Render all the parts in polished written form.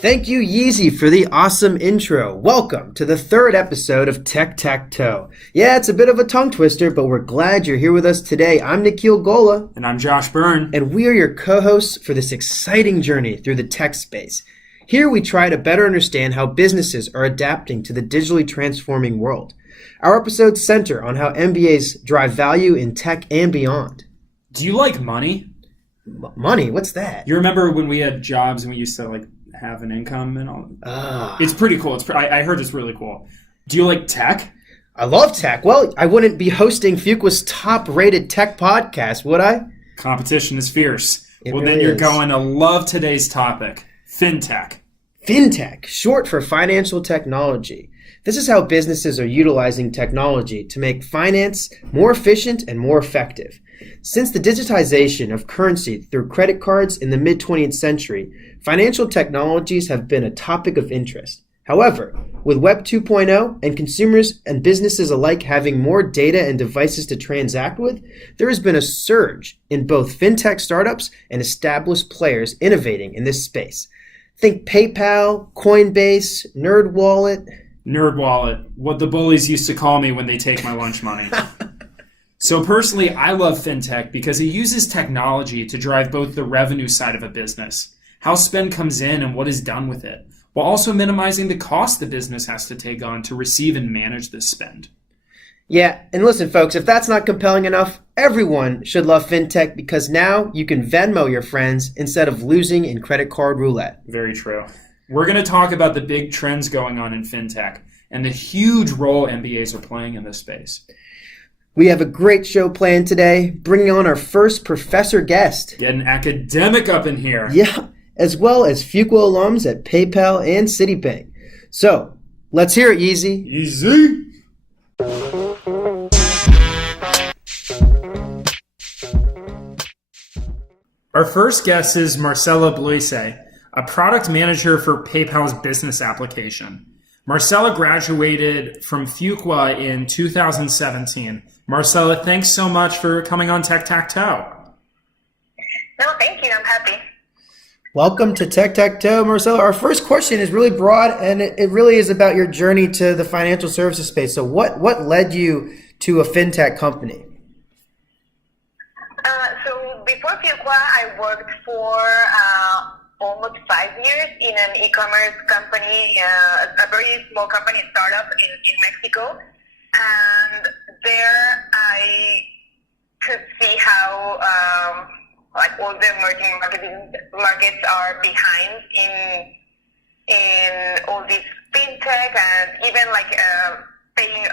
Thank you, Yeezy, for the awesome intro. Welcome to the third episode of Tech Tac Toe. Yeah, it's a bit of a tongue twister, but we're glad you're here with us today. I'm Nikhil Gola. And I'm Josh Berne. And we are your co-hosts for this exciting journey through the tech space. Here we try to better understand how businesses are adapting to the digitally transforming world. Our episodes center on how MBAs drive value in tech and beyond. Do you like money? Money? What's that? You remember when we had jobs and we used to have an income and all? It's pretty cool. I heard it's really cool. Do you like tech? I love tech. Well, I wouldn't be hosting Fuqua's top-rated tech podcast, would I? Competition is fierce. Then you're going to love today's topic, Fintech. Fintech, short for financial technology. This is how businesses are utilizing technology to make finance more efficient and more effective. Since the digitization of currency through credit cards in the mid-20th century, financial technologies have been a topic of interest. However, with Web 2.0 and consumers and businesses alike having more data and devices to transact with, there has been a surge in both fintech startups and established players innovating in this space. Think PayPal, Coinbase, NerdWallet. NerdWallet, what the bullies used to call me when they take my lunch money. So personally, I love fintech because it uses technology to drive both the revenue side of a business, how spend comes in and what is done with it, while also minimizing the cost the business has to take on to receive and manage this spend. Yeah, and listen folks, if that's not compelling enough, everyone should love fintech because now you can Venmo your friends instead of losing in credit card roulette. Very true. We're going to talk about the big trends going on in fintech and the huge role MBAs are playing in this space. We have a great show planned today, bringing on our first professor guest. Get an academic up in here. Yeah, as well as Fuqua alums at PayPal and Citibank. So, let's hear it, Yeezy. Easy. Our first guest is Marcela Bloise, a product manager for PayPal's business application. Marcela graduated from Fuqua in 2017. Marcela, thanks so much for coming on Tech Tac Toe. No, thank you. I'm happy. Welcome to Tech Tac Toe, Marcela. Our first question is really broad, and it really is about your journey to the financial services space. So what led you to a fintech company? So before Fuqua, I worked for almost 5 years in an e-commerce company, a very small company, startup in Mexico. And there I could see how all the emerging markets are behind in all this fintech and even paying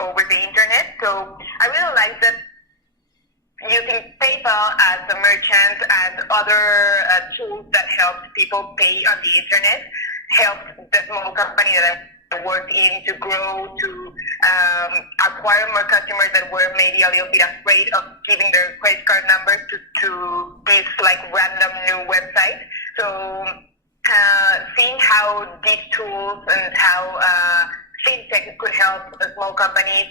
over the internet. So I really like that using PayPal as a merchant and other tools that help people pay on the internet helped the small company that I worked in to grow, to acquire more customers that were maybe a little bit afraid of giving their credit card numbers to this random new website. So seeing how these tools and how fintech could help small companies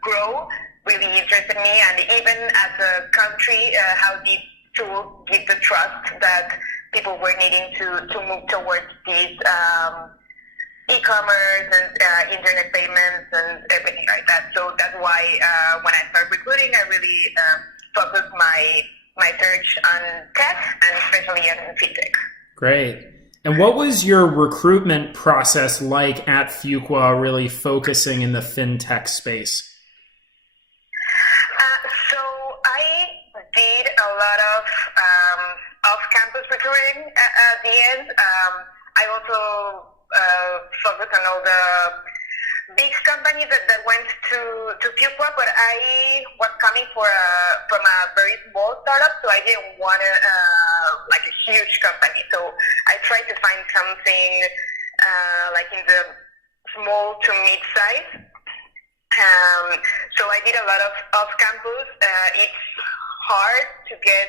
grow really interested me, and even as a country, how these tools give the trust that people were needing to move towards these e-commerce and internet payments and everything like that. So that's why when I started recruiting, I really focused my search on tech and especially on fintech. Great. And what was your recruitment process like at Fuqua, really focusing in the fintech space? Did a lot of off-campus recruiting at the end. I also focused on all the big companies that went to Fuqua, but I was coming from a very small startup, so I didn't want a huge company. So I tried to find something in the small to mid-size. So I did a lot of off-campus. It's hard to get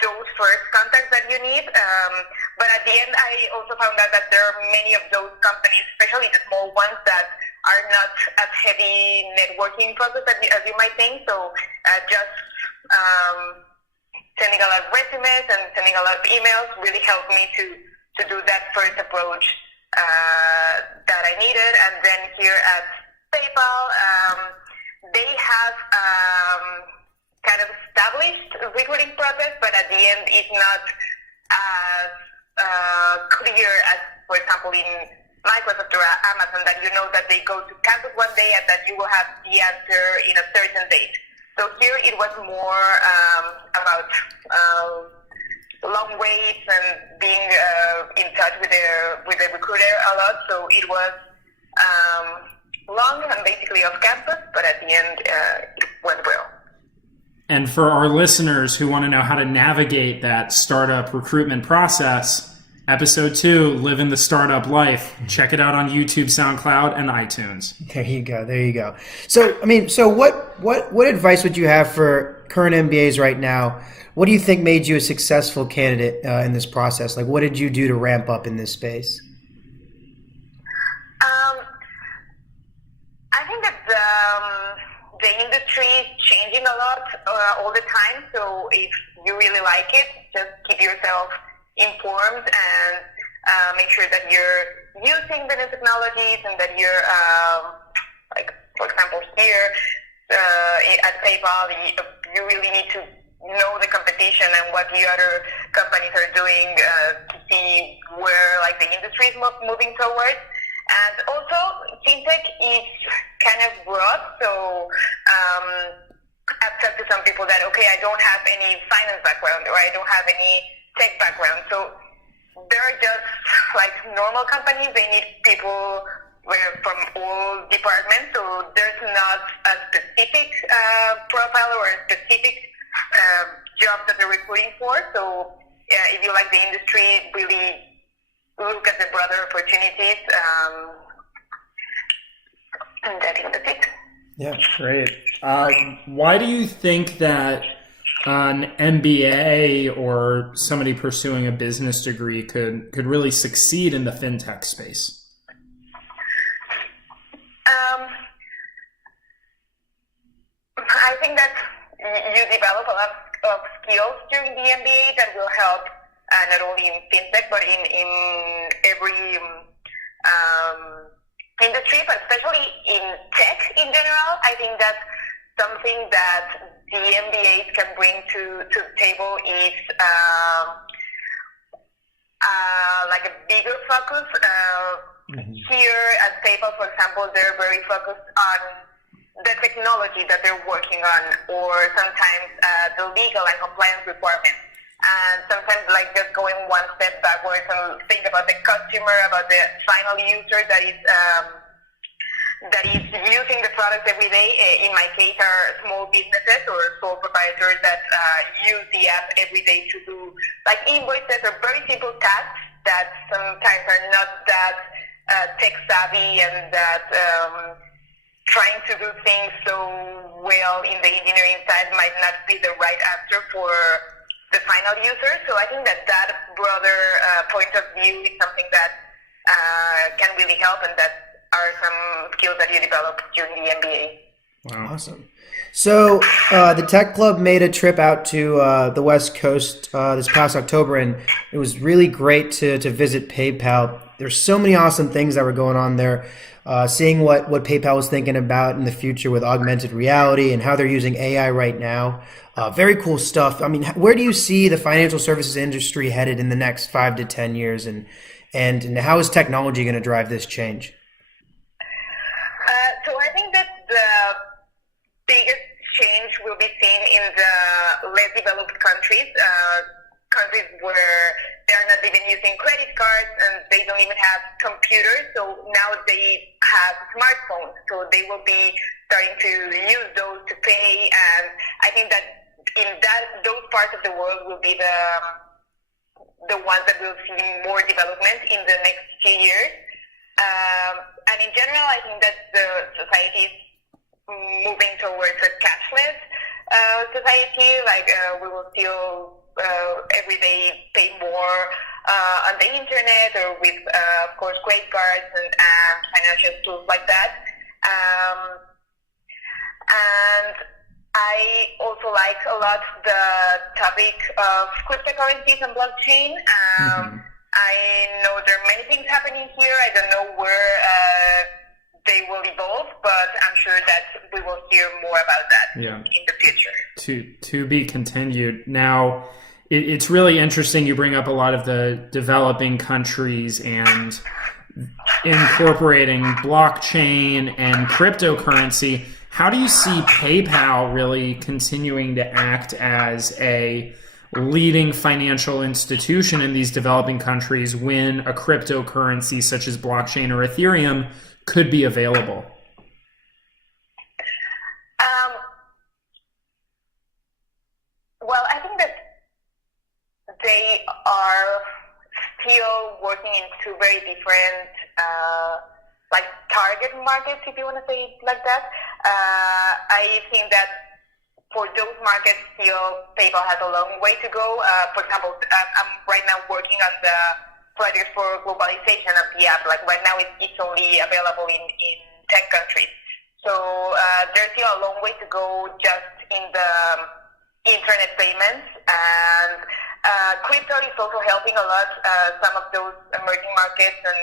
those first contacts that you need, but at the end I also found out that there are many of those companies, especially the small ones, that are not as heavy networking process as you might think. So just sending a lot of resumes and sending a lot of emails really helped me to do that first approach that I needed. And then here at PayPal, they have kind of established recruiting process, but at the end it's not as clear as, for example, in Microsoft or Amazon, that you know that they go to campus one day and that you will have the answer in a certain date. So here it was more about long waits and being in touch with the recruiter a lot. So it was long and basically off campus, but at the end it went well. And for our listeners who want to know how to navigate that startup recruitment process, Episode 2, Living the Startup Life. Check it out on YouTube, SoundCloud, and iTunes. There you go. So, what advice would you have for current MBAs right now? What do you think made you a successful candidate in this process? Like, what did you do to ramp up in this space? I think that the industry is changing a lot all the time. So if you really like it, just keep yourself informed and make sure that you're using the new technologies and that you're, like, for example, here at PayPal, you really need to know the competition and what the other companies are doing to see where, like, the industry is moving towards. And also, fintech is kind of broad, so I've talked to some people that, okay, I don't have any finance background or I don't have any tech background. So they're just like normal companies. They need people from all departments. So there's not a specific profile or a specific job that they're recruiting for. So if you like the industry, really look at the broader opportunities. And I think that's it. Yeah, great. Why do you think that an MBA or somebody pursuing a business degree could really succeed in the fintech space? I think that you develop a lot of skills during the MBA that will help not only in fintech but in every industry, but especially in tech in general. I think that's something that the MBAs can bring to the table is like a bigger focus. Here at PayPal, for example, they're very focused on the technology that they're working on, or sometimes the legal and compliance requirements. And sometimes, like, just going one step backwards and think about the customer, about the final user that is using the product every day. In my case, are small businesses or sole proprietors that use the app every day to do, like, invoices or very simple tasks that sometimes are not that tech savvy, and that trying to do things so well in the engineering side might not be the right answer for the final user. So I think that broader point of view is something that can really help, and that are some skills that you develop during the MBA. Wow. Awesome. So the Tech Club made a trip out to the West Coast this past October, and it was really great to visit PayPal. There's so many awesome things that were going on there. Seeing what PayPal was thinking about in the future with augmented reality and how they're using AI right now. Very cool stuff. I mean, where do you see the financial services industry headed in the next 5 to 10 years, and how is technology going to drive this change? So I think that the biggest change will be seen in the less developed countries, countries where they're not even using credit cards and they don't even have computers. So now they have smartphones, so they will be starting to use those to pay. And I think that those parts of the world will be the ones that will see more development in the next few years. And in general, I think that the society is moving towards a cashless society. Like, we will still every day pay more on the internet or with, of course, credit cards and financial tools like that. And I also like a lot the topic of cryptocurrencies and blockchain. I know there are many things happening here. I don't know where they will evolve, but I'm sure that we will hear more about that in the future. To be continued. Now, it's really interesting you bring up a lot of the developing countries and incorporating blockchain and cryptocurrency. How do you see PayPal really continuing to act as a leading financial institution in these developing countries when a cryptocurrency such as blockchain or Ethereum could be available? Well, I think that they are still working in two very different target markets, if you want to say it like that. I think that for those markets, still PayPal has a long way to go. For example, I'm right now working on the project for globalization of the app. Like right now, it's only available in 10 countries. So there's still a long way to go just in the internet payments. And crypto is also helping a lot some of those emerging markets, and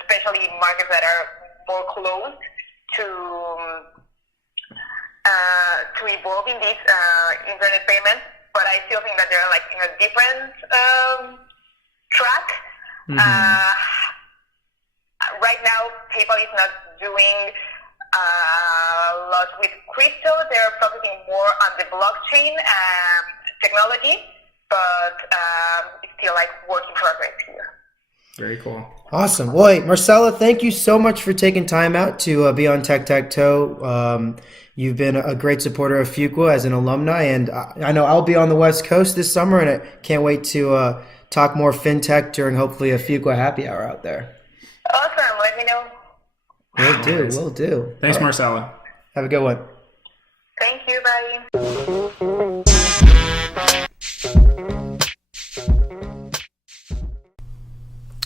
especially markets that are more closed to evolve in these internet payments. But I still think that they're like in a different track. Right now, PayPal is not doing a lot with crypto. They're focusing more on the blockchain technology, but it's still like work in progress here. Very cool. Awesome. Well, hey, Marcela, thank you so much for taking time out to be on Tech Tac Toe. You've been a great supporter of Fuqua as an alumni, and I know I'll be on the West Coast this summer, and I can't wait to talk more fintech during hopefully a Fuqua happy hour out there. Awesome. Let me know. Will do. Thanks, right. Marcela. Have a good one. Thank you. Bye.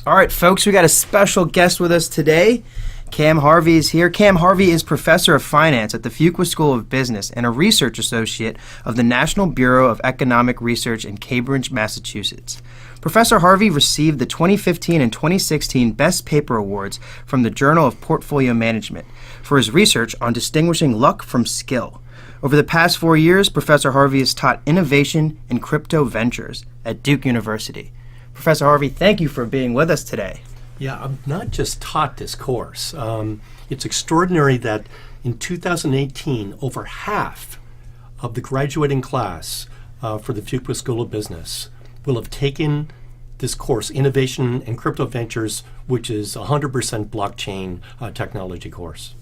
All right, folks, we got a special guest with us today. Cam Harvey is here. Cam Harvey is professor of finance at the Fuqua School of Business and a research associate of the National Bureau of Economic Research in Cambridge, Massachusetts. Professor Harvey received the 2015 and 2016 Best Paper Awards from the Journal of Portfolio Management for his research on distinguishing luck from skill. Over the past 4 years, Professor Harvey has taught innovation in crypto ventures at Duke University. Professor Harvey, thank you for being with us today. Yeah, I've not just taught this course. It's extraordinary that in 2018, over half of the graduating class for the Fuqua School of Business will have taken this course, Innovation in Crypto Ventures, which is 100% blockchain technology course.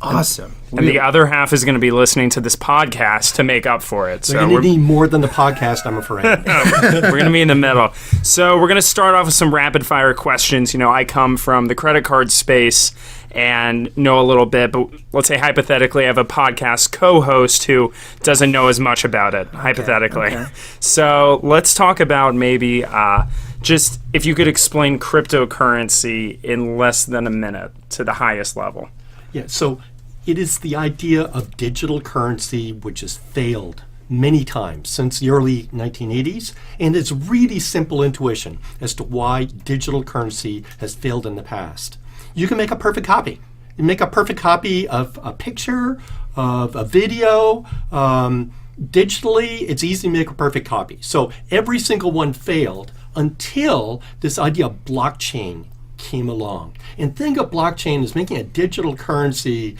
Awesome. And the other half is going to be listening to this podcast to make up for it. So we're going to need more than the podcast, I'm afraid. We're going to be in the middle. So we're going to start off with some rapid fire questions. You know, I come from the credit card space and know a little bit, but let's say hypothetically I have a podcast co-host who doesn't know as much about it, hypothetically. Okay. So let's talk about maybe just if you could explain cryptocurrency in less than a minute to the highest level. Yeah, so it is the idea of digital currency which has failed many times since the early 1980s, and it's really simple intuition as to why digital currency has failed in the past. You can make a perfect copy. You make a perfect copy of a picture, of a video. Digitally, it's easy to make a perfect copy. So every single one failed until this idea of blockchain came along. And think of blockchain as making a digital currency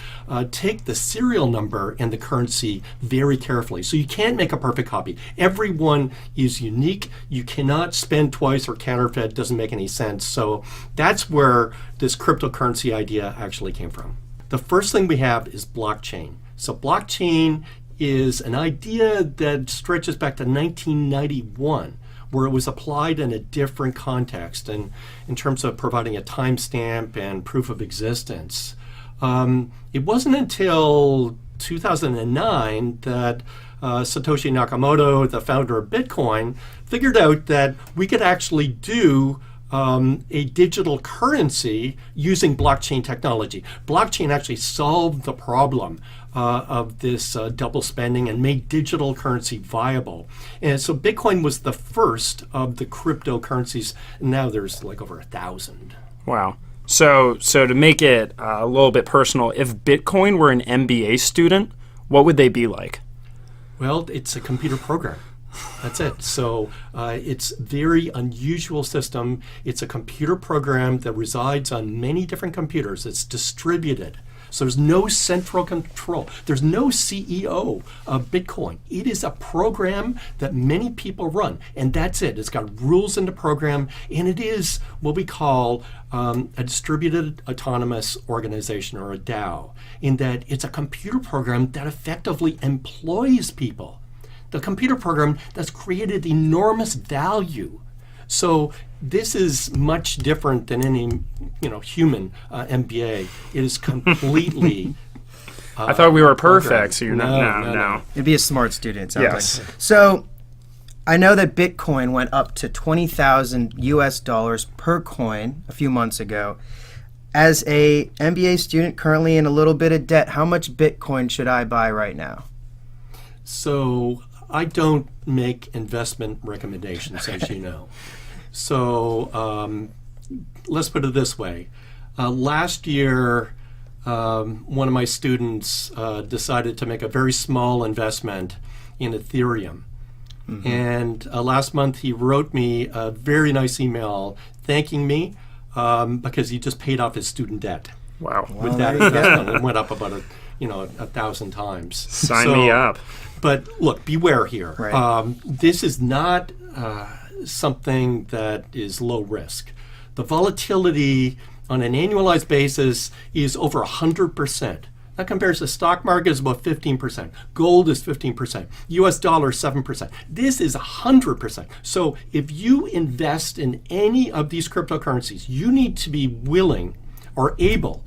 take the serial number and the currency very carefully. So you can't make a perfect copy. Every one is unique. You cannot spend twice or counterfeit. Doesn't make any sense. So that's where this cryptocurrency idea actually came from. The first thing we have is blockchain. So blockchain is an idea that stretches back to 1991. Where it was applied in a different context and in terms of providing a timestamp and proof of existence. It wasn't until 2009 that Satoshi Nakamoto, the founder of Bitcoin, figured out that we could actually do a digital currency using blockchain technology. Blockchain actually solved the problem of this double spending and made digital currency viable. And so Bitcoin was the first of the cryptocurrencies. Now there's like over 1,000. Wow. So to make it a little bit personal, if Bitcoin were an MBA student, what would they be like? Well, it's a computer program. That's it. So it's a very unusual system. It's a computer program that resides on many different computers. It's distributed. So there's no central control. There's no CEO of Bitcoin. It is a program that many people run, and that's it. It's got rules in the program, and it is what we call a distributed autonomous organization, or a DAO, in that it's a computer program that effectively employs people. The computer program that's created enormous value. So this is much different than any, human MBA. It is completely. I thought we were perfect, so you're not. No. It'd be a smart student. Sounds Yes. like. So I know that Bitcoin went up to $20,000 per coin a few months ago. As a MBA student currently in a little bit of debt, how much Bitcoin should I buy right now? So I don't make investment recommendations, as you know. So let's put it this way. Last year, one of my students decided to make a very small investment in Ethereum. Mm-hmm. And last month he wrote me a very nice email thanking me because he just paid off his student debt. Wow. With that investment. It went up about 1,000 times. Sign me up. But look, beware here. Right. This is not something that is low risk. The volatility on an annualized basis is over 100%. That compares to the stock market is about 15%. Gold is 15%. US dollar 7%. This is 100%. So if you invest in any of these cryptocurrencies, you need to be willing or able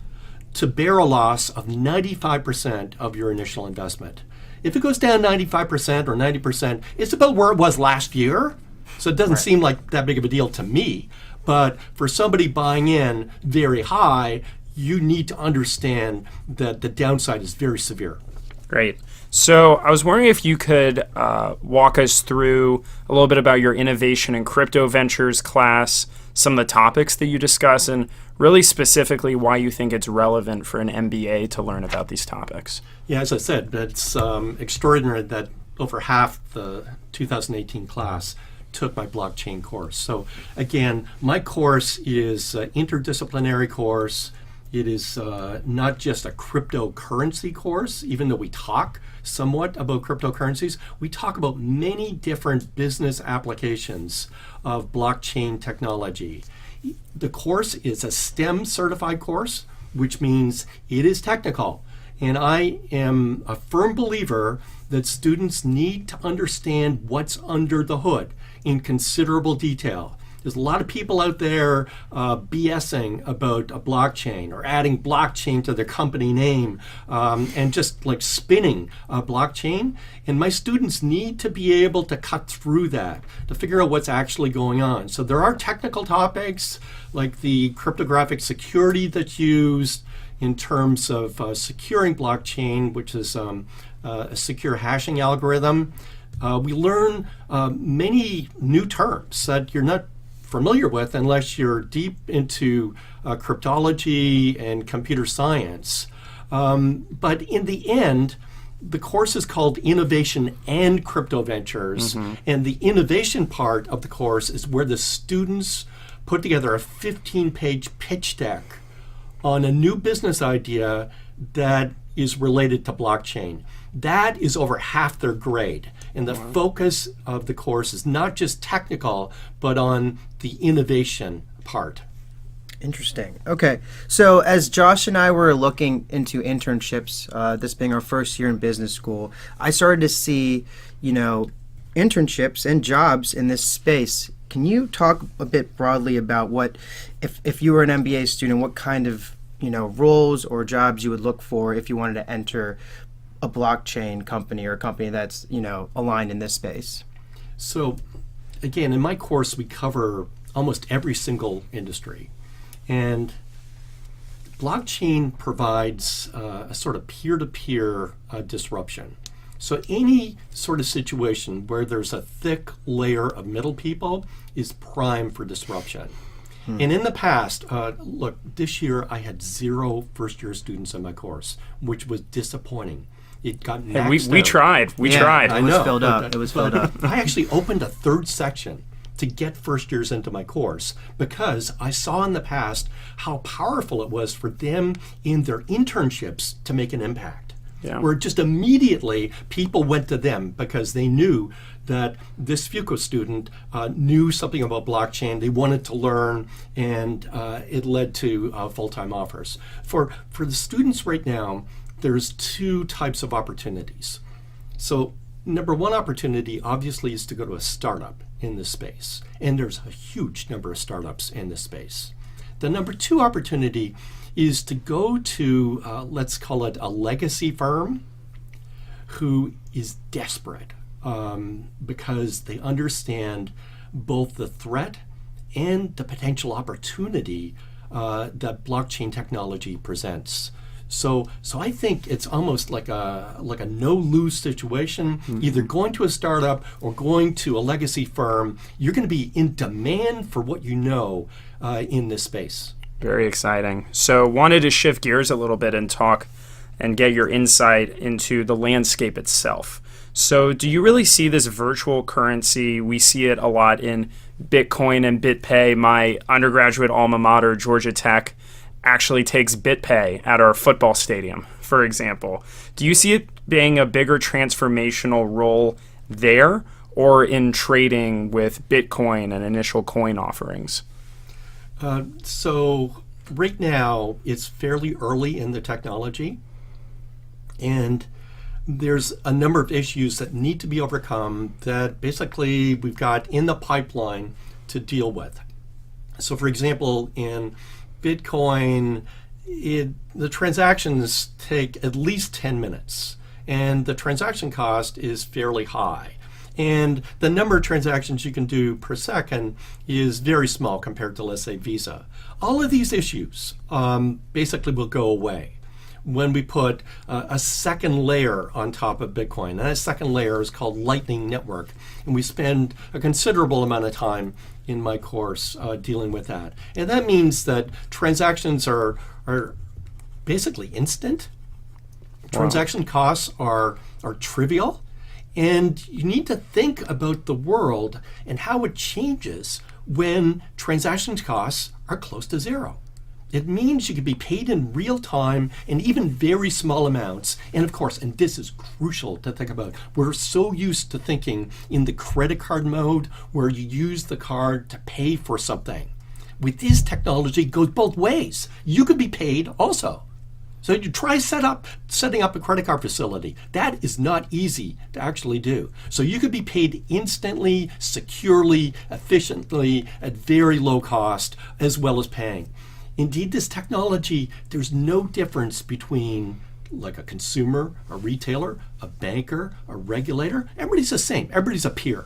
to bear a loss of 95% of your initial investment. If it goes down 95% or 90%, it's about where it was last year. So it doesn't seem like that big of a deal to me. But for somebody buying in very high, you need to understand that the downside is very severe. Great. So I was wondering if you could walk us through a little bit about your innovation in crypto ventures class, some of the topics that you discuss, and really specifically why you think it's relevant for an MBA to learn about these topics. Yeah, as I said, it's extraordinary that over half the 2018 class took my blockchain course. So again, my course is an interdisciplinary course. It is not just a cryptocurrency course, even though we talk somewhat about cryptocurrencies. We talk about many different business applications of blockchain technology. The course is a STEM certified course, which means it is technical. And I am a firm believer that students need to understand what's under the hood in considerable detail. There's a lot of people out there BSing about a blockchain or adding blockchain to their company name and just like spinning a blockchain. And my students need to be able to cut through that to figure out what's actually going on. So there are technical topics like the cryptographic security that's used in terms of securing blockchain, which is a secure hashing algorithm. We learn many new terms that you're not familiar with unless you're deep into cryptology and computer science. But in the end, the course is called Innovation and Crypto Ventures. Mm-hmm. And the innovation part of the course is where the students put together a 15-page pitch deck on a new business idea that is related to blockchain. That is over half their grade. And the focus of the course is not just technical, but on the innovation part. Interesting. Okay. So as Josh and I were looking into internships, this being our first year in business school, I started to see, internships and jobs in this space. Can you talk a bit broadly about what, if you were an MBA student, what kind of, roles or jobs you would look for if you wanted to enter a blockchain company or a company that's, aligned in this space? So again, in my course, we cover almost every single industry. And blockchain provides a sort of peer-to-peer disruption. So any sort of situation where there's a thick layer of middle people is prime for disruption. And in the past, look, this year I had 0 first-year students in my course, which was disappointing. It got maxed we out. tried. We tried. It was filled up. It was filled up. I actually opened a 3rd section to get first years into my course because I saw in the past how powerful it was for them in their internships to make an impact. Yeah. Where just immediately people went to them because they knew that this Fuqua student knew something about blockchain, they wanted to learn, and it led to full-time offers. For the students right now, there's 2 types of opportunities. So number one opportunity obviously is to go to a startup in this space, and there's a huge number of startups in this space. The number 2 opportunity is to go to, let's call it a legacy firm who is desperate because they understand both the threat and the potential opportunity that blockchain technology presents. So I think it's almost like a no-lose situation. Either going to a startup or going to a legacy firm, you're going to be in demand for what you know in this space. Very exciting. So wanted to shift gears a little bit and talk and get your insight into the landscape itself. So do you really see this virtual currency? We see it a lot in Bitcoin and BitPay. My undergraduate alma mater, Georgia Tech, actually takes BitPay at our football stadium, for example. Do you see it being a bigger transformational role there or in trading with Bitcoin and initial coin offerings? So right now, it's fairly early in the technology, and there's a number of issues that need to be overcome that basically we've got in the pipeline to deal with. So for example, in Bitcoin, the transactions take at least 10 minutes, and the transaction cost is fairly high. And the number of transactions you can do per second is very small compared to, let's say, Visa. All of these issues basically will go away when we put a second layer on top of Bitcoin. And that second layer is called Lightning Network. And we spend a considerable amount of time in my course dealing with that. And that means that transactions are basically instant. Transaction costs are trivial. And you need to think about the world and how it changes when transaction costs are close to 0. It means you can be paid in real time and even very small amounts. And of course, and this is crucial to think about, we're so used to thinking in the credit card mode where you use the card to pay for something. With this technology, it goes both ways. You could be paid also. So you try setting up a credit card facility. That is not easy to actually do. So you could be paid instantly, securely, efficiently, at very low cost, as well as paying. Indeed, this technology, there's no difference between like a consumer, a retailer, a banker, a regulator. Everybody's the same. Everybody's a peer.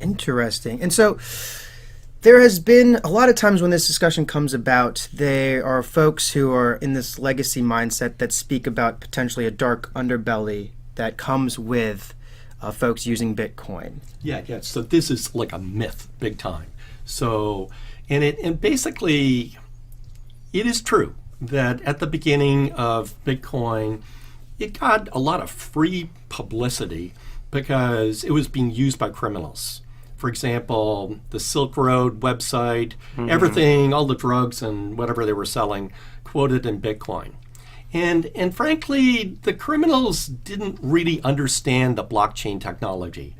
Interesting. And so there has been a lot of times when this discussion comes about, there are folks who are in this legacy mindset that speak about potentially a dark underbelly that comes with folks using Bitcoin. Yeah. So this is like a myth, big time. So, and basically, it is true that at the beginning of Bitcoin, it got a lot of free publicity because it was being used by criminals. For example, the Silk Road website, everything, all the drugs and whatever they were selling, quoted in Bitcoin. And frankly, the criminals didn't really understand the blockchain technology.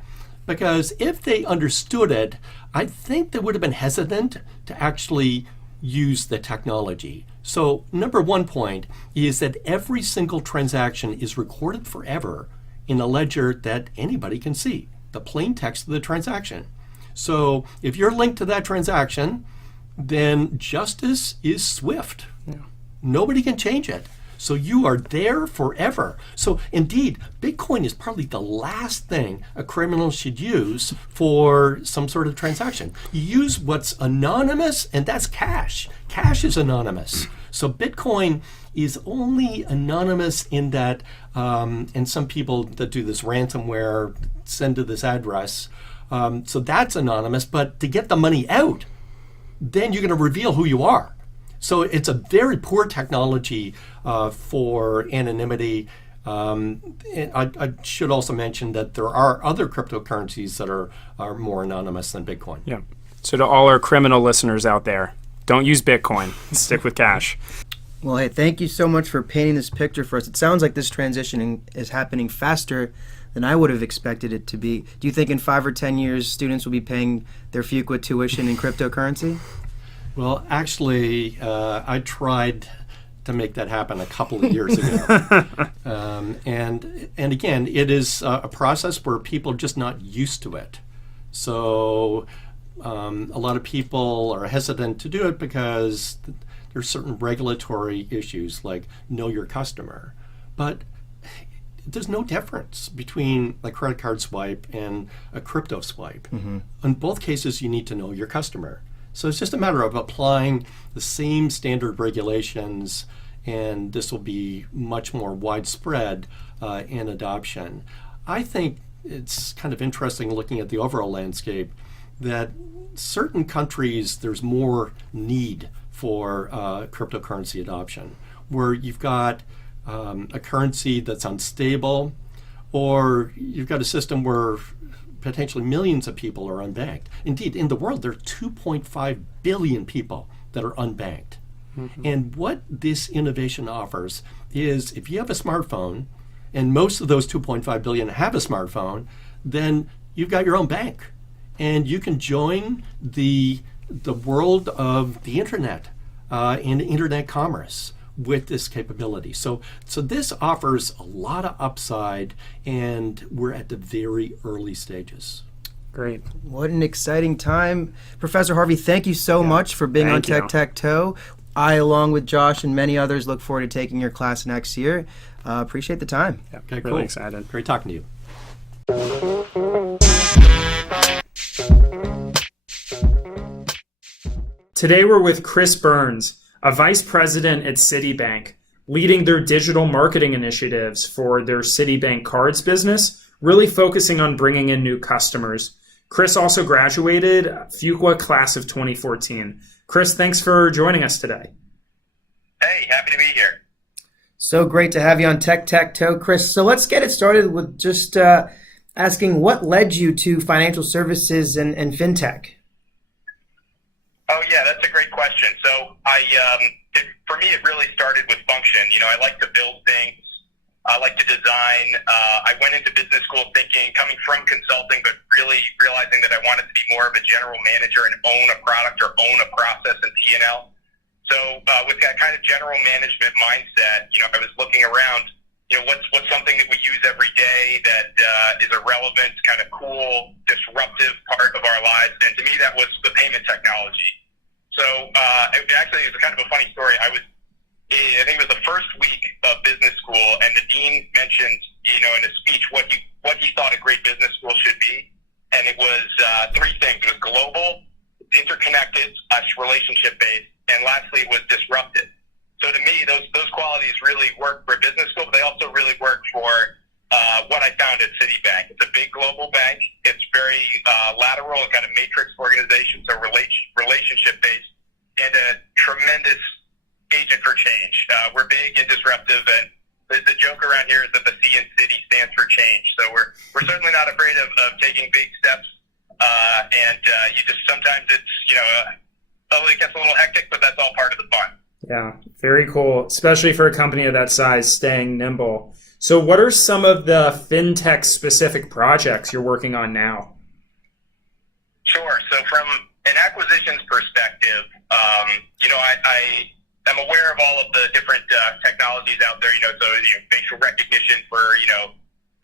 Because if they understood it, I think they would have been hesitant to actually use the technology. So number one point is that every single transaction is recorded forever in a ledger that anybody can see, the plain text of the transaction. So if you're linked to that transaction, then justice is swift. Yeah. Nobody can change it. So you are there forever. So indeed, Bitcoin is probably the last thing a criminal should use for some sort of transaction. You use what's anonymous, and that's cash. Cash is anonymous. So Bitcoin is only anonymous in that, and some people that do this ransomware send to this address. So that's anonymous, but to get the money out, then you're going to reveal who you are. So it's a very poor technology for anonymity. And I should also mention that there are other cryptocurrencies that are more anonymous than Bitcoin. Yeah. So to all our criminal listeners out there, don't use Bitcoin. Stick with cash. Well, hey, thank you so much for painting this picture for us. It sounds like this transition is happening faster than I would have expected it to be. Do you think in 5 or 10 years students will be paying their Fuqua tuition in cryptocurrency? Well, actually, I tried to make that happen a couple of years ago. And again, it is a process where people are just not used to it. So a lot of people are hesitant to do it because there's certain regulatory issues like know your customer. But there's no difference between a credit card swipe and a crypto swipe. Mm-hmm. In both cases, you need to know your customer. So it's just a matter of applying the same standard regulations, and this will be much more widespread in adoption. I think it's kind of interesting looking at the overall landscape that certain countries, there's more need for cryptocurrency adoption, where you've got a currency that's unstable, or you've got a system where potentially millions of people are unbanked. Indeed, in the world, there are 2.5 billion people that are unbanked. Mm-hmm. And what this innovation offers is if you have a smartphone, and most of those 2.5 billion have a smartphone, then you've got your own bank. And you can join the world of the internet and internet commerce with this capability. So this offers a lot of upside, and we're at the very early stages. Great. What an exciting time. Professor Harvey, thank you so much for being on Tech Tac Toe. I, along with Josh and many others, look forward to taking your class next year. Appreciate the time. Yeah, okay, really cool. Excited. Great talking to you. Today we're with Chris Burns, a vice president at Citibank, leading their digital marketing initiatives for their Citibank cards business, really focusing on bringing in new customers. Chris also graduated Fuqua class of 2014. Chris, thanks for joining us today. Hey, happy to be here. So great to have you on Tech Tac Toe, Chris. So let's get it started with just asking what led you to financial services and fintech? Oh, yeah, that's a great question. So for me, it really started with function. You know, I like to build things. I like to design. I went into business school thinking, coming from consulting, but really realizing that I wanted to be more of a general manager and own a product or own a process in P&L. So with that kind of general management mindset, you know, I was looking around, you know, what's something that we use every day that is a relevant, kind of cool, disruptive part of our lives. And to me, that was the payment technology. So it actually is kind of a funny story. I think it was the first week of business school, and the dean mentioned, you know, in a speech what he thought a great business school should be, and it was three things. It was global, interconnected, relationship based, and lastly, it was disruptive. So to me, those qualities really work for business school, but they also really work for what I found at Citibank. It's a big global bank. It's very lateral, kind of matrix organization, so relationship based, and a tremendous agent for change. We're big and disruptive, and the joke around here is that the C in City stands for change. So we're certainly not afraid of taking big steps, and you just sometimes it's, you know, it gets a little hectic, but that's all part of the fun. Yeah, very cool, especially for a company of that size, staying nimble. So what are some of the fintech-specific projects you're working on now? Sure. So from an acquisitions perspective, you know, I'm aware of all of the different technologies out there, you know, so facial recognition for, you know,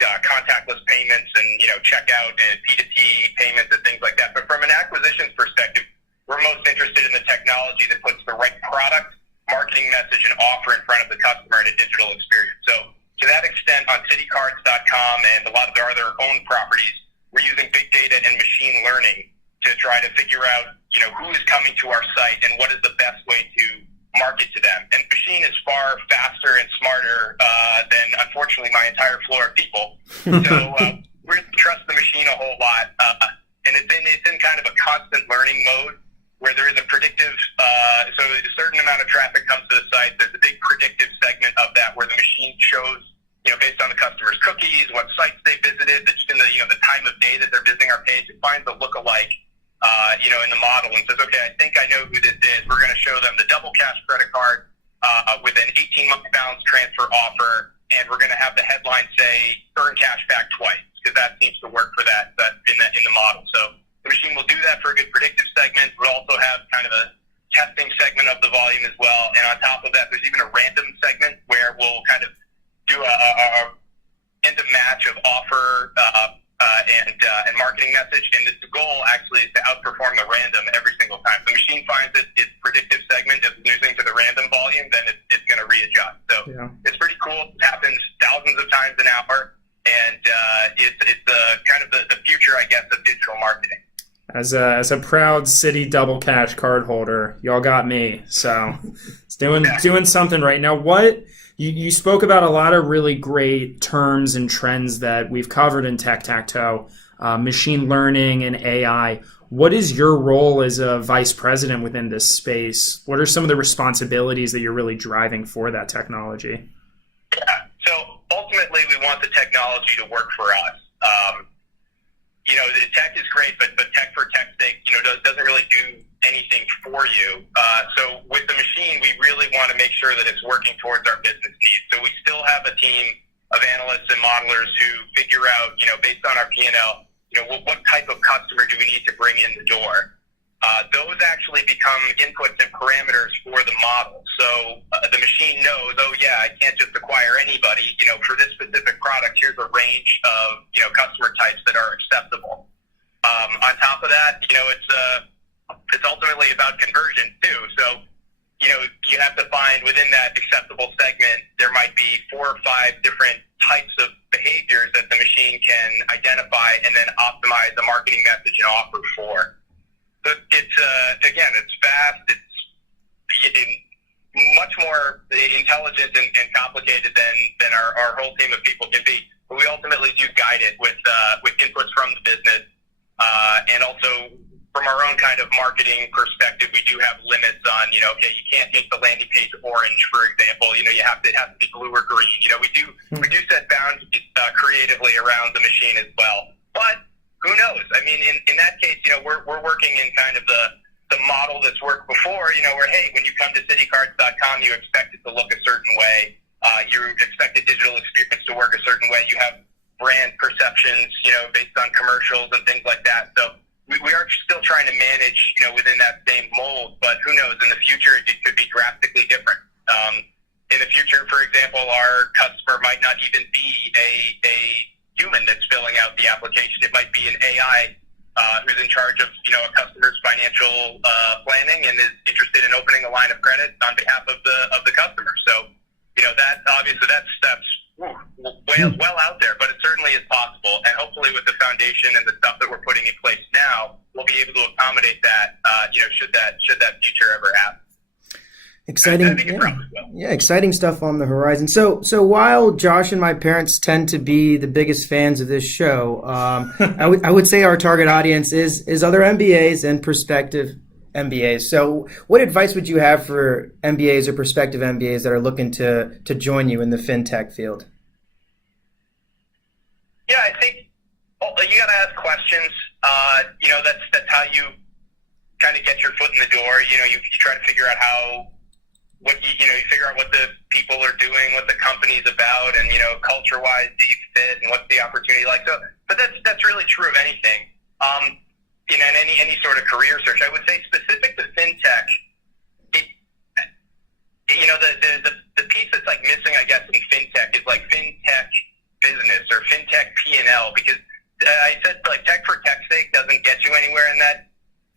contactless payments and, you know, checkout and P2P payments and things like that. But from an acquisitions perspective, we're most interested in the technology that puts the right product, marketing message, and offer in front of the customer in a digital experience. So to that extent, on citycards.com and a lot of their other own properties, we're using big data and machine learning to try to figure out, who is coming to our site and what is the best way to market to them. And machine is far faster and smarter than, unfortunately, my entire floor of people. So we trust the machine a whole lot. And it's in kind of a constant learning mode where there is a predictive, so a certain amount of traffic comes to the site. There's a big predictive segment of that where the machine shows, based on the customer's cookies, what sites they visited, even the time of day that they're visiting our page. It finds a lookalike, in the model and says, okay, I think I know who this is. We're going to show them the double cash credit card with an 18-month balance transfer offer, and we're going to have the headline say, earn cash back twice, because that seems to work for that in the model. So the machine will do that for a good predictive segment. We'll also have kind of a testing segment of the volume as well. And on top of that, there's even a random segment where we'll kind of do a random match of offer and marketing message. And the goal actually is to outperform the random every single time. The machine finds that its predictive segment is losing to the random volume, then it's going to readjust. So It's pretty cool. It happens thousands of times an hour. And it's kind of the future, I guess, of digital marketing. As a proud Citi double cash card holder, y'all got me. So it's doing something right now. What you spoke about a lot of really great terms and trends that we've covered in Tech Tac Toe, machine learning and AI. What is your role as a vice president within this space? What are some of the responsibilities that you're really driving for that technology? Yeah. So ultimately, we want the technology to work for us. The tech is great, but tech for tech's sake, doesn't really do anything for you. So with the machine, we really want to make sure that it's working towards our business needs. So we still have a team of analysts and modelers who figure out, based on our P&L, what type of customer do we need to bring in the door. Those actually become inputs and parameters for the model. So the machine knows, I can't just acquire anybody. For this specific product, here's a range of, customer types that are acceptable. On top of that, it's ultimately about conversion too. So, you have to find within that acceptable segment, there might be 4 or 5 different types of behaviors that the machine can identify and then optimize the marketing message and offer for. But it's fast. It's much more intelligent and complicated than our whole team of people can be. But we ultimately do guide it with inputs from the business, and also from our own kind of marketing perspective, we do have limits on, you can't make the landing page orange, for example. It has to be blue or green. We do set boundaries creatively around the machine as well. But who knows? I mean, in that case, we're working in kind of the model that's worked before, where, hey, when you come to citycards.com, you expect it to look a certain way. You expect the digital experience to work a certain way. You have brand perceptions, based on commercials and things like that. So we are still trying to manage, within that same mold, but who knows? In the future, it could be drastically different. In the future, for example, our customer might not even be a human that's filling out the application. It might be an AI who's in charge of, a customer's financial planning and is interested in opening a line of credit on behalf of the customer. So, that's well out there, but it certainly is possible. And hopefully with the foundation and the stuff that we're putting in place now, we'll be able to accommodate that, should that future ever happen. Exciting, exciting stuff on the horizon. So while Josh and my parents tend to be the biggest fans of this show, I would say our target audience is other MBAs and prospective MBAs. So what advice would you have for MBAs or prospective MBAs that are looking to join you in the fintech field? Yeah, I think you got to ask questions. That's how you kind of get your foot in the door. You try to figure out you figure out what the people are doing, what the company's about, and culture-wise, do you fit, and what's the opportunity like? So, but that's really true of anything. In any sort of career search, I would say specific to fintech. The piece that's like missing, I guess, in fintech is like fintech business or fintech P&L, because I said tech for tech's sake doesn't get you anywhere, and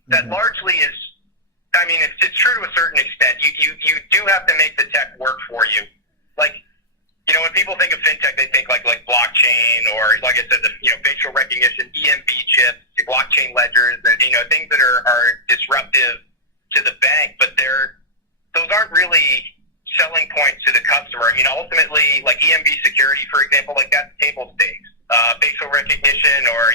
that largely is. I mean, it's true to a certain extent. You do have to make the tech work for you. Like, when people think of fintech, they think like blockchain or, like I said, facial recognition, EMV chips, blockchain ledgers, and things that are disruptive to the bank. But those aren't really selling points to the customer. I mean, ultimately, like EMV security, for example, like that's table stakes. Facial recognition or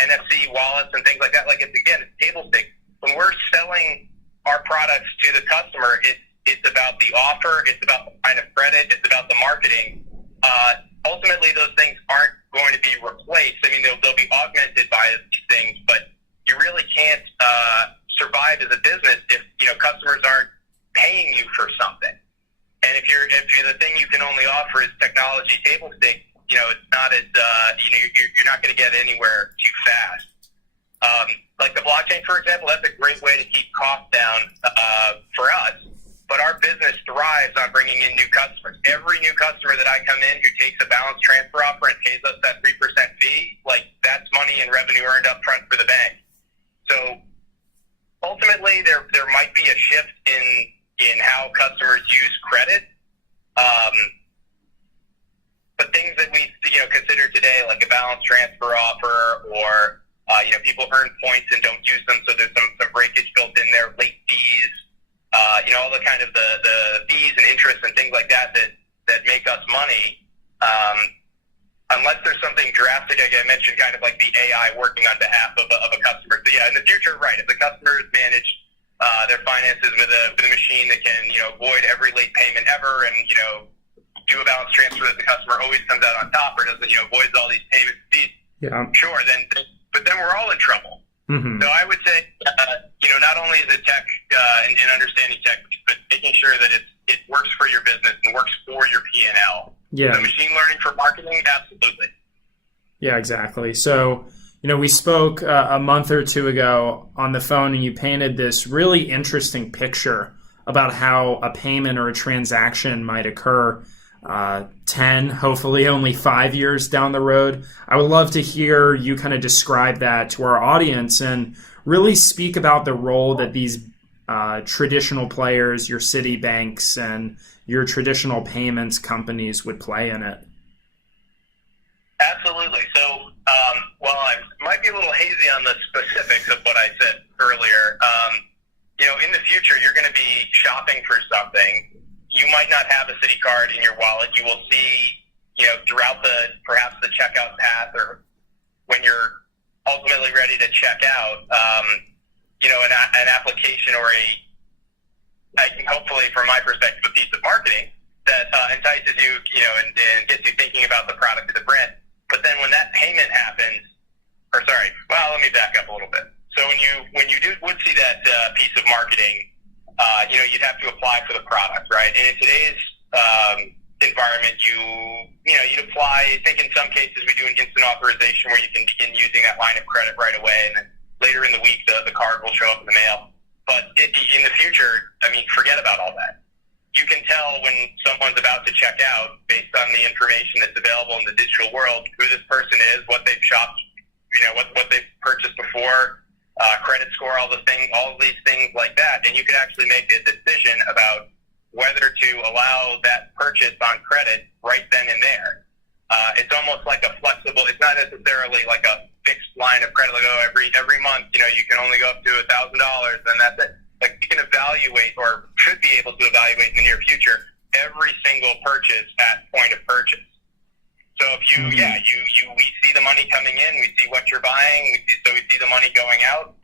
NFC wallets and things like that. Like it's table stakes. When we're selling our products to the customer, it's about the offer, it's about the line of credit, it's about the marketing. Ultimately, those things aren't going to be replaced. I mean, they'll be augmented by these things, but you really can't survive as a business if customers aren't paying you for something. And if you're the thing you can only offer is technology table stakes, it's not as you're not going to get anywhere too fast. Like the blockchain, for example, that's a great way to keep costs down for us. But our business thrives on bringing in new customers. Every new customer that I come in who takes a balance transfer offer and pays us that 3% fee, like that's money and revenue earned up front for the bank. So ultimately, there might be a shift in how customers use credit. But things that we consider today, like a balance transfer offer, or people earn points and don't use them, so there's some breakage built in there, late fees, all the kind of the fees and interest and things like that make us money. Unless there's something drastic, like I mentioned, kind of like the AI working on behalf of a customer. So yeah, in the future, right, if the customers manage their finances with a machine that can avoid every late payment ever and do a balance transfer that the customer always comes out on top or doesn't avoids all these payment fees. Yeah. Sure, but then we're all in trouble. Mm-hmm. So I would say not only is it tech and understanding tech, but making sure that it works for your business and works for your P&L. Yeah. So machine learning for marketing, absolutely. Yeah, exactly. So we spoke a month or two ago on the phone, and you painted this really interesting picture about how a payment or a transaction might occur 10, hopefully only 5 years down the road. I would love to hear you kind of describe that to our audience and really speak about the role that these traditional players, your Citibanks and your traditional payments companies would play in it. Absolutely. So, while I might be a little hazy on the specifics of what I said earlier, in the future, you're going to be shopping for something. You might not have a Citi card in your wallet. You will see, throughout perhaps the checkout path or when you're ultimately ready to check out, an application or hopefully from my perspective, a piece of marketing that entices you, and gets you thinking about the product or the brand. But then when that payment happens, let me back up a little bit. So when you would see that piece of marketing, you'd have to apply for the product, right? And in today's environment, you'd apply. I think in some cases we do an instant authorization where you can begin using that line of credit right away, and then later in the week the card will show up in the mail. But in the future, forget about all that. You can tell when someone's about to check out based on the information that's available in the digital world, who this person is, what they've shopped, what they've purchased before, credit score, all these things like that. And you can actually make a decision about whether to allow that purchase on credit right then and there. It's almost like a flexible, it's not necessarily like a fixed line of credit, like, every month, you can only go up to $1,000 and that's it. Like you can evaluate or should be able to evaluate in the near future every single purchase at point of purchase. So if we see the money coming in, we see what you're buying, we see the money going out,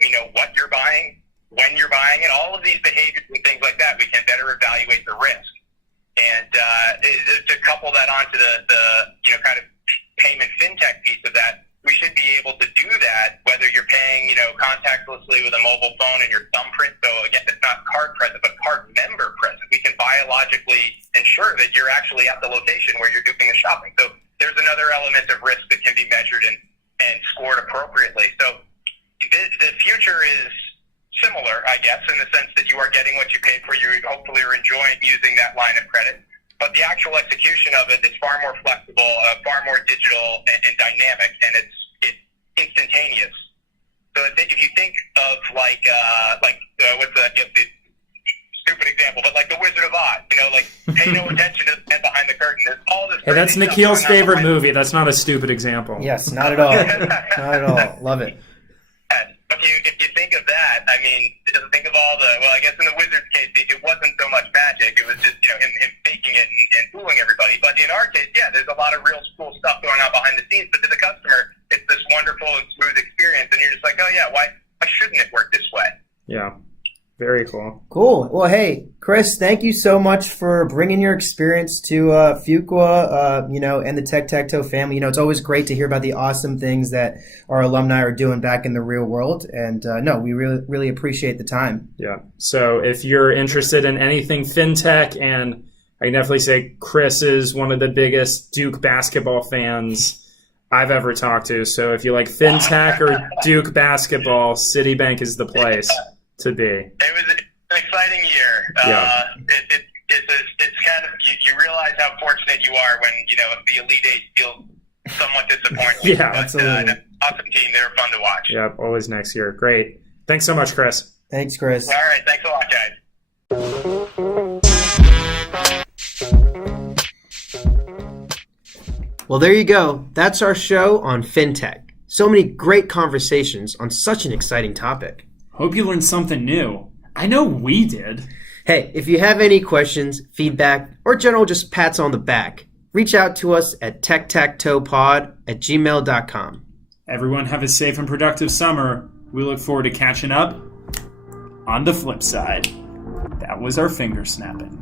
we know what you're buying, when you're buying it, all of these behaviors and things like that, we can better evaluate the risk. And to couple that onto the kind of payment fintech piece of that, we should be able to do that whether you're paying, contactlessly with a mobile phone and your thumbprint. So again, it's not card present, but card member present. We can biologically ensure that you're actually at the location where you're doing the shopping. So there's another element of risk that can be measured and scored appropriately. So the future is similar, I guess, in the sense that you are getting what you paid for. You hopefully are enjoying using that line of credit. But the actual execution of it is far more flexible, far more digital and dynamic, and it's instantaneous. So I think if you think of what's the stupid example, but like the Wizard of Oz, like pay no attention to the man behind the curtain. There's all this. Hey, that's crazy stuff Nikhil's going on favorite behind movie. That's not a stupid example. Yes, not at all. Not at all. Love it. If you think of that, I mean, think of all I guess in the Wizard's case, it wasn't so much magic. It was just, him faking it and fooling everybody. But in our case, yeah, there's a lot of real cool stuff going on behind the scenes. But to the customer, it's this wonderful and smooth experience. And you're just like, oh, yeah, why shouldn't it work this way? Yeah. Very cool. Cool. Well, hey, Chris, thank you so much for bringing your experience to Fuqua, and the Tech Tac Toe family. It's always great to hear about the awesome things that our alumni are doing back in the real world. And we really, really appreciate the time. Yeah. So if you're interested in anything fintech, and I can definitely say Chris is one of the biggest Duke basketball fans I've ever talked to. So if you like fintech or Duke basketball, Citibank is the place to be. It was an exciting year. Yeah. It's kind of you realize how fortunate you are when the Elite Eight feels somewhat disappointing. Yeah, but, absolutely. Awesome team. They were fun to watch. Yeah, always next year. Great. Thanks so much, Chris. Thanks, Chris. All right. Thanks a lot, guys. Well, there you go. That's our show on fintech. So many great conversations on such an exciting topic. Hope you learned something new. I know we did. Hey, if you have any questions, feedback, or general just pats on the back, reach out to us at techtactoepod@gmail.com. Everyone have a safe and productive summer. We look forward to catching up on the flip side. That was our finger snapping.